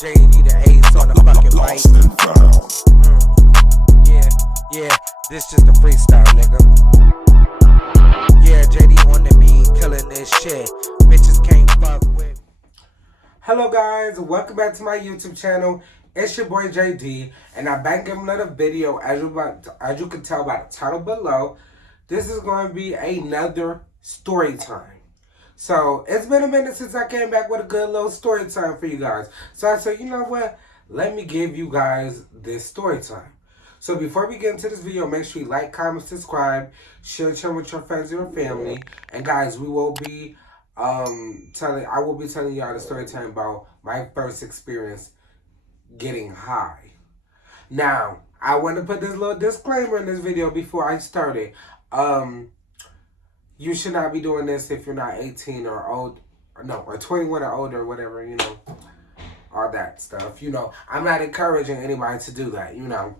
JD the ace on the fucking mic. Yeah, this just a freestyle, nigga. Yeah, JD on the beat, killing this shit. Bitches can't fuck with. Hello guys, welcome back to my YouTube channel. It's your boy JD, and I'm back with another video. As you can tell by the title below, this is going to be another story time. So it's been a minute since I came back with a good little story time for you guys. So I said, you know what? Let me give you guys this story time. So before we get into this video, make sure you like, comment, subscribe, share with your friends and your family. And guys, we will be I will be telling y'all the story time about my first experience getting high. Now, I want to put this little disclaimer in this video before I start it. You should not be doing this if you're not 18 or old, or 21 or older, or whatever, you know, all that stuff. You know, I'm not encouraging anybody to do that, you know,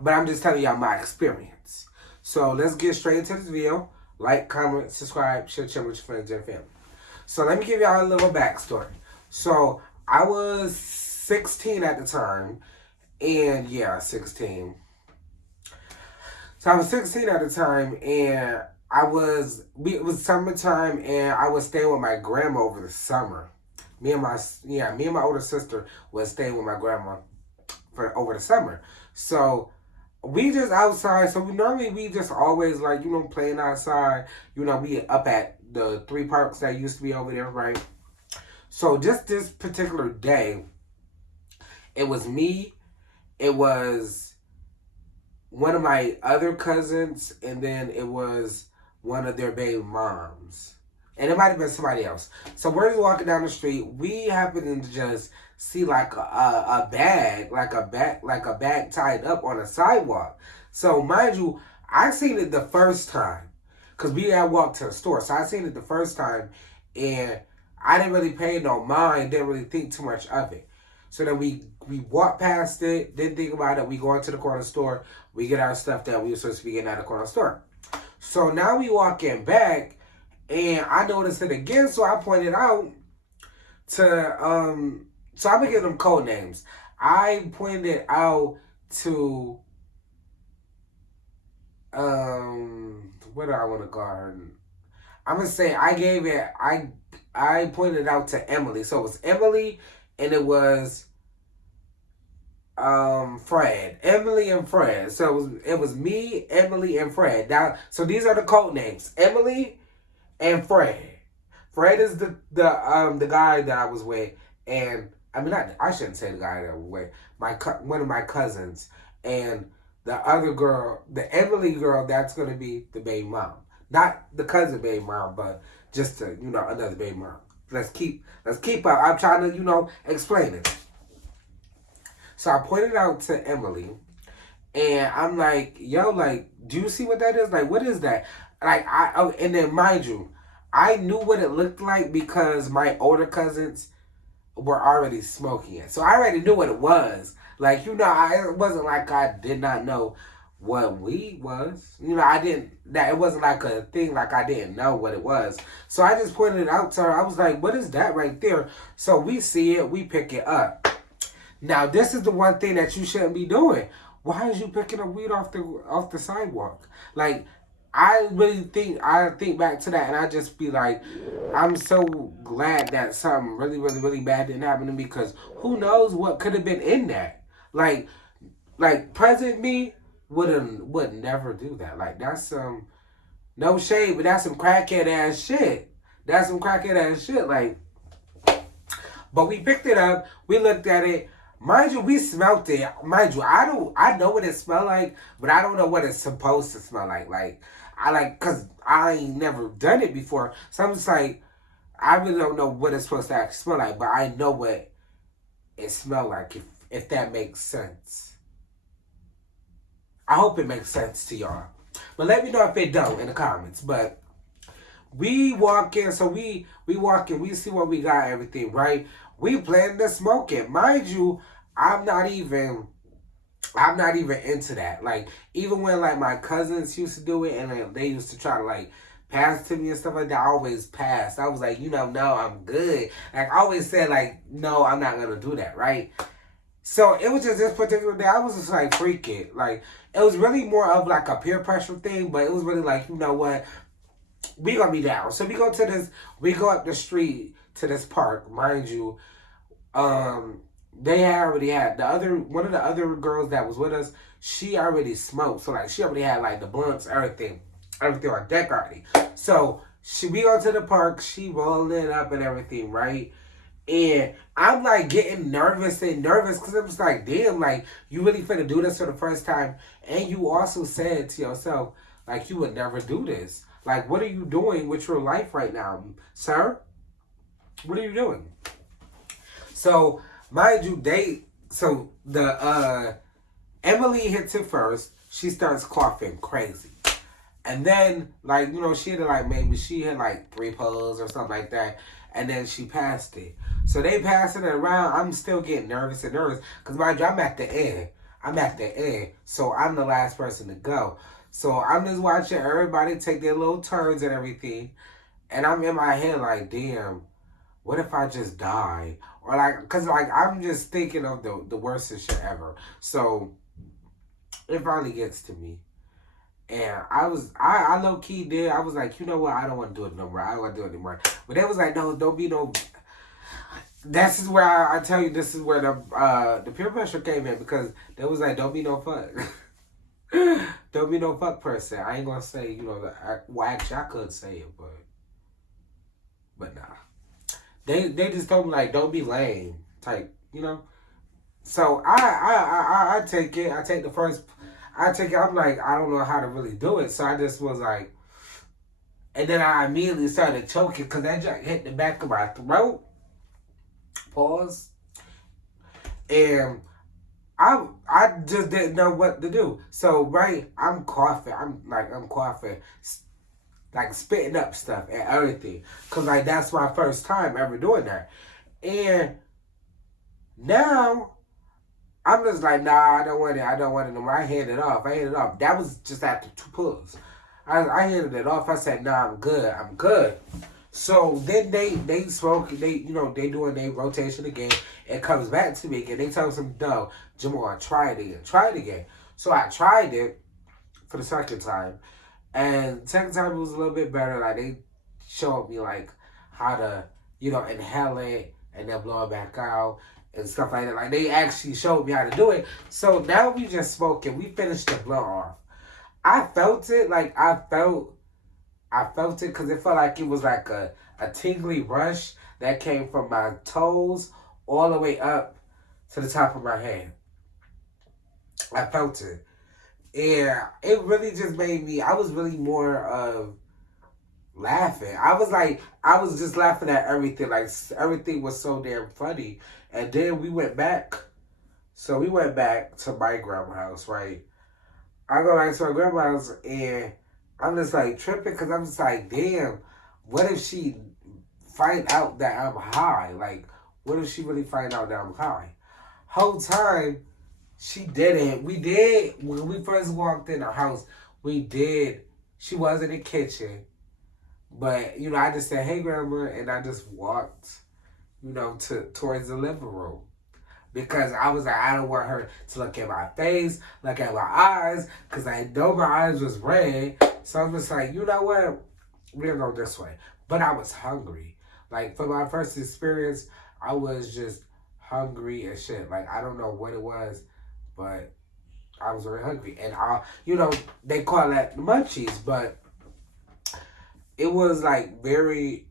but I'm just telling y'all my experience. So let's get straight into this video. Like, comment, subscribe, share with your friends and family. So let me give y'all a little backstory. So I was 16 at the time, and yeah, 16. So I was 16 at the time, and it was summertime, and I was staying with my grandma over the summer. Me and my older sister was staying with my grandma over the summer. So we just outside. So we just always like, you know, playing outside. You know, we up at the 3 parks that used to be over there, right? So just this particular day, it was me, it was one of my other cousins, and then it was one of their baby moms. And it might have been somebody else. So we're just walking down the street. We happen to just see like a bag tied up on a sidewalk. So mind you, I seen it the first time, because we had walked to the store. So I seen it the first time, and I didn't really pay no mind, didn't really think too much of it. So then we walked past it, didn't think about it. We go into the corner store, we get our stuff that we were supposed to be getting at the corner store. So now we walking back, and I noticed it again, so I pointed out to, so I'm gonna give them code names. I pointed it out to, what do I want to call her? I'm gonna say I pointed it out to Emily. So it was Emily, and it was Fred. Emily and Fred. So it was me, Emily, and Fred. Now, so these are the code names: Emily and Fred. Fred is the guy that I was with, and I mean, I shouldn't say the guy that I was with. One of my cousins, and the other girl, the Emily girl, that's gonna be the baby mom, not the cousin baby mom, but just another baby mom. Let's keep up. I'm trying to explain it. So I pointed out to Emily, and I'm like, yo, like, do you see what that is? Like, what is that? Like, and then mind you, I knew what it looked like because my older cousins were already smoking it. So I already knew what it was. Like, it wasn't like I did not know what weed was. It wasn't like a thing like I didn't know what it was. So I just pointed it out to her. I was like, what is that right there? So we see it, we pick it up. Now, this is the one thing that you shouldn't be doing. Why is you picking up weed off the sidewalk? Like, I think back to that, and I just be like, I'm so glad that something really, really, really bad didn't happen to me, because who knows what could have been in that. Like present me would never do that. Like, that's some, no shade, but that's some crackhead ass shit. That's some crackhead ass shit. Like, but we picked it up, we looked at it. Mind you, we smelled it. Mind you, I know what it smelled like, but I don't know what it's supposed to smell like. Cause I ain't never done it before. So I'm just like, I really don't know what it's supposed to actually smell like, but I know what it smelled like, if that makes sense. I hope it makes sense to y'all. But let me know if it don't in the comments. But we walk in, so we walk in, we see what we got, everything, right? We plan to smoke it. Mind you, I'm not even into that. Like, even when like my cousins used to do it, and they used to try to like pass to me and stuff like that, I always passed. I was like, no, I'm good. Like, I always said, like, no, I'm not going to do that, right? So, it was just this particular day, I was just, like, freaking. Like, it was really more of, like, a peer pressure thing, but it was really like, you know what? We going to be down. So, we go up the street to this park, mind you. They already had one of the other girls that was with us. She already smoked, so like she already had like the blunts, everything on deck already. So we go to the park. She rolling up and everything, right? And I'm like getting nervous because I'm just like, damn, like you really finna do this for the first time, and you also said to yourself like you would never do this. Like, what are you doing with your life right now, sir? What are you doing? So, mind you, the Emily hits it first. She starts coughing crazy. And then, like, she had like 3 pulls or something like that. And then she passed it. So they passing it around. I'm still getting nervous. Because, mind you, I'm at the end. So I'm the last person to go. So I'm just watching everybody take their little turns and everything. And I'm in my head like, damn, what if I just die? Or like, cause like I'm just thinking of the worst shit ever. So it finally gets to me, and I low key did. I was like, you know what? I don't want to do it no more. I don't want to do it anymore. But they was like, no, don't be no. This is where I tell you, this is where the peer pressure came in, because they was like, don't be no fuck. Don't be no fuck person. I ain't gonna say, well, actually I could say it, but nah. They just told me like, don't be lame type, So I take it. I take the first. I take it. I'm like, I don't know how to really do it. So I just was like, and then I immediately started choking because that jack hit the back of my throat. Pause. And I just didn't know what to do. So right, I'm coughing. I'm coughing, like spitting up stuff and everything, cause like that's my first time ever doing that. And now I'm just like, nah, I don't want it no more. I handed it off. That was just after 2 pulls. I handed it off. I said, nah, I'm good. So then they smoke, they doing their rotation again. It comes back to me again. They tell me, no, Jamal, try it again. So I tried it for the second time. And second time it was a little bit better. Like they showed me like how to, inhale it and then blow it back out and stuff like that. Like they actually showed me how to do it. So now we just smoking. We finished the blow off. I felt it. Like I felt it because it felt like it was like a tingly rush that came from my toes all the way up to the top of my head. I felt it. Yeah, it really just made me, I was really more of laughing. I was just laughing at everything. Like, everything was so damn funny. And then we went back. So we went back to my grandma's house, right? I go back to my grandma's house, and I'm just like tripping because I'm just like, damn, what if she find out that I'm high? Like, what if she really find out that I'm high? Whole time, she didn't. We did, when we first walked in the house, we did. She was in the kitchen. But, I just said, hey, Grandma, and I just walked, towards the living room. Because I was like, I don't want her to look at my face, look at my eyes, because I know my eyes was red. So I'm just like, you know what? We're going to go this way. But I was hungry. Like, for my first experience, I was just hungry and shit. Like, I don't know what it was, but I was very hungry. And, they call that the munchies, but it was like very,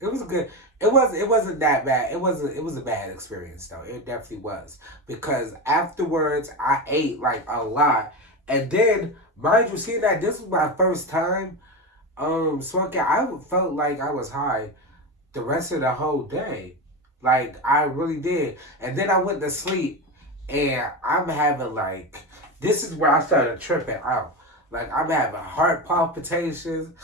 it was good. It wasn't that bad. It was a bad experience though. It definitely was. Because afterwards I ate like a lot. And then, mind you, seeing that this was my first time smoking, I felt like I was high the rest of the whole day. Like I really did. And then I went to sleep and I'm having like, this is where I started tripping out. Like I'm having heart palpitations.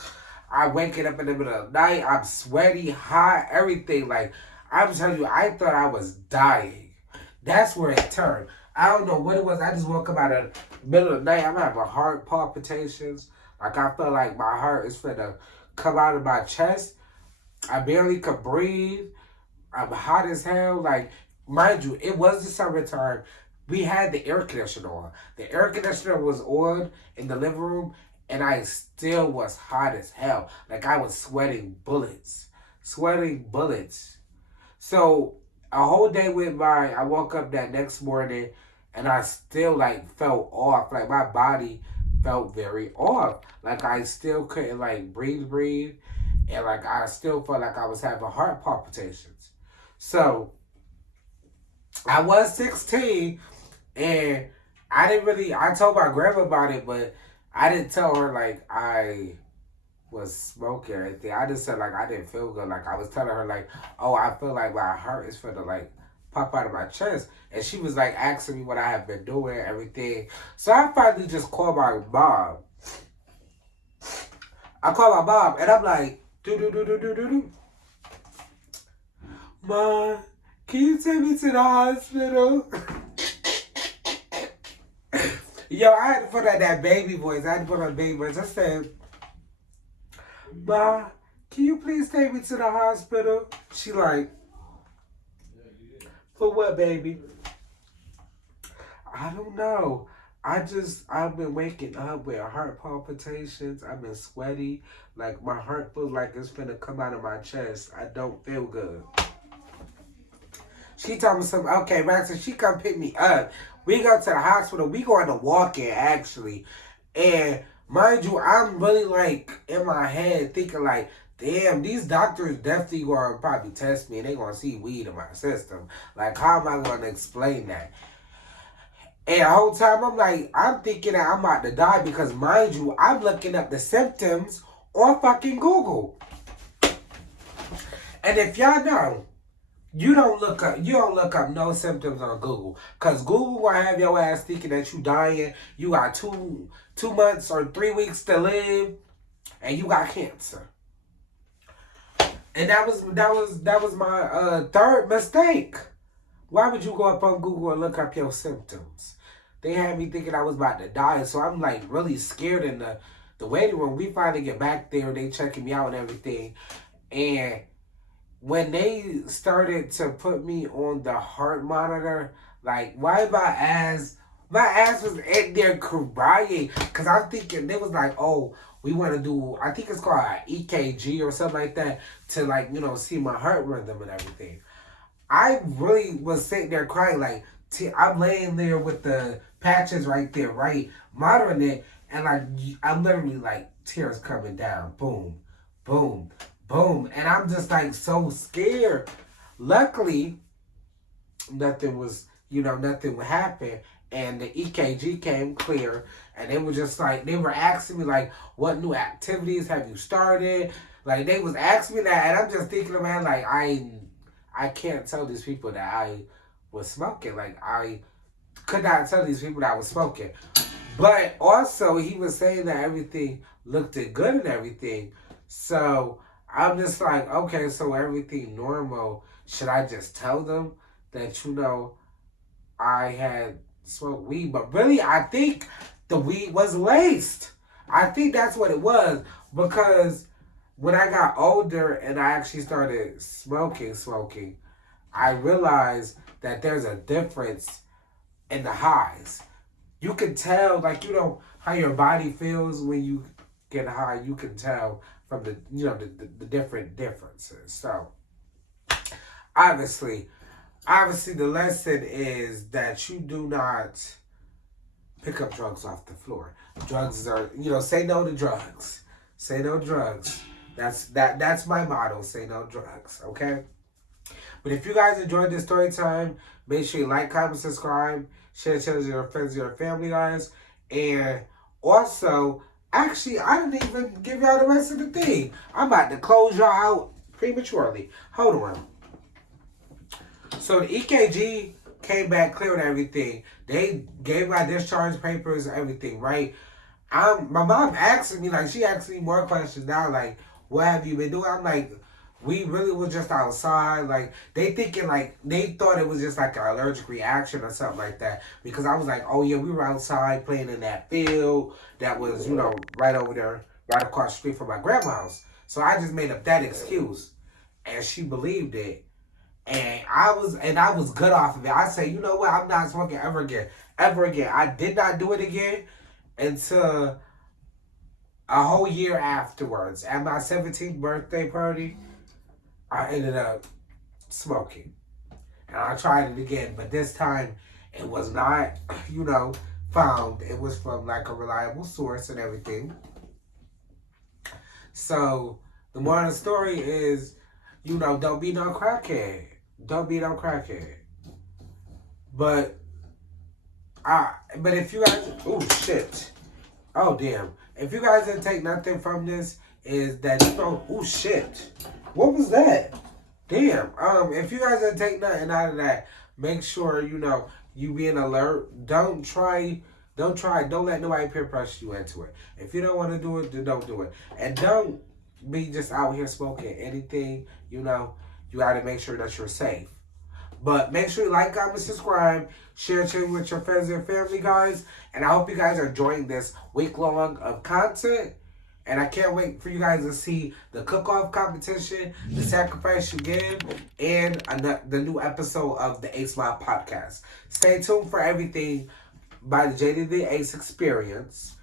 I'm waking up in the middle of the night. I'm sweaty, hot, everything. Like, I'm telling you, I thought I was dying. That's where it turned. I don't know what it was. I just woke up out of the middle of the night. I'm having heart palpitations. Like I felt like my heart is finna come out of my chest. I barely could breathe. I'm hot as hell. Like, mind you, it was the summertime. We had the air conditioner on. The air conditioner was on in the living room, and I still was hot as hell. Like I was sweating bullets, sweating bullets. So a whole day went by. I woke up that next morning, and I still like felt off. Like my body felt very off. Like I still couldn't like breathe, and like I still felt like I was having heart palpitations. So I was 16, and I didn't really. I told my grandma about it, but I didn't tell her like I was smoking or anything. I just said like I didn't feel good. Like I was telling her like, oh, I feel like my heart is finna like pop out of my chest, and she was like asking me what I have been doing, everything. So I finally just called my mom. I called my mom, and I'm like, do do do do do do do. Mom, can you take me to the hospital? Yo, I had to put on that baby voice. I had to put on baby voice. I said, Ma, can you please take me to the hospital? She like, for what, baby? I don't know. I've been waking up with heart palpitations. I've been sweaty. Like, my heart feels like it's finna come out of my chest. I don't feel good. She told me something. Okay, right, so she come pick me up. We go to the hospital. We going to walk in, actually. And mind you, I'm really like in my head thinking like, damn, these doctors definitely going to probably test me and they going to see weed in my system. Like, how am I going to explain that? And the whole time I'm like, I'm thinking that I'm about to die because mind you, I'm looking up the symptoms on fucking Google. And if y'all know, you don't look up no symptoms on Google. Cause Google will have your ass thinking that you dying, you got 2 months or 3 weeks to live, and you got cancer. And that was my third mistake. Why would you go up on Google and look up your symptoms? They had me thinking I was about to die, so I'm like really scared in the waiting room. We finally get back there, they checking me out and everything. And when they started to put me on the heart monitor, like why my ass was in there crying. Cause I'm thinking they was like, oh, we want to do, I think it's called an EKG or something like that to like, see my heart rhythm and everything. I really was sitting there crying like, I'm laying there with the patches right there, right, monitoring it, and like I'm literally like tears coming down, boom, boom, boom, and I'm just like so scared. Luckily, nothing would happen, and the EKG came clear, and they were just like they were asking me like, what new activities have you started? Like they was asking me that, and I'm just thinking, man, like I can't tell these people that I was smoking. Like I could not tell these people that I was smoking. But also he was saying that everything looked good and everything. So I'm just like, okay, so everything normal. Should I just tell them that I had smoked weed? But really I think the weed was laced. I think that's what it was. Because when I got older and I actually started smoking, I realized that there's a difference in the highs. You can tell, like, how your body feels when you get high. You can tell from the different differences. So, obviously, the lesson is that you do not pick up drugs off the floor. Drugs are, say no to drugs. Say no drugs. That's my motto. Say no drugs. Okay. But if you guys enjoyed this story time, make sure you like, comment, subscribe, share it with your friends, your family, guys. And also, actually, I didn't even give y'all the rest of the thing. I'm about to close y'all out prematurely. Hold on. So the EKG came back clear and everything. They gave my discharge papers, everything, right? My mom asked me, like, she asked me more questions now, like, what have you been doing? I'm like, We really was just outside. Like, they thinking, like, they thought it was just like an allergic reaction or something like that. Because I was like, oh yeah, we were outside playing in that field that was, right over there, right across the street from my grandma's house. So I just made up that excuse. And she believed it. And I was good off of it. I say, you know what, I'm not smoking ever again. Ever again. I did not do it again until a whole year afterwards. At my 17th birthday party, I ended up smoking. And I tried it again, but this time it was not, found. It was from like a reliable source and everything. So the moral of the story is, don't be no crackhead. Don't be no crackhead. But but if you guys, oh shit, oh damn, if you guys didn't take nothing from this, is that oh shit, what was that? Damn. If you guys didn't take nothing out of that, make sure you being alert. Don't let nobody peer pressure you into it. If you don't want to do it, then don't do it. And don't be just out here smoking anything. You got to make sure that you're safe. But make sure you like, comment, subscribe, share with your friends and family, guys. And I hope you guys are enjoying this week long of content. And I can't wait for you guys to see the cook-off competition, the sacrifice you give, and the new episode of the Emasail podcast. Stay tuned for everything by the JD the Ace Experience.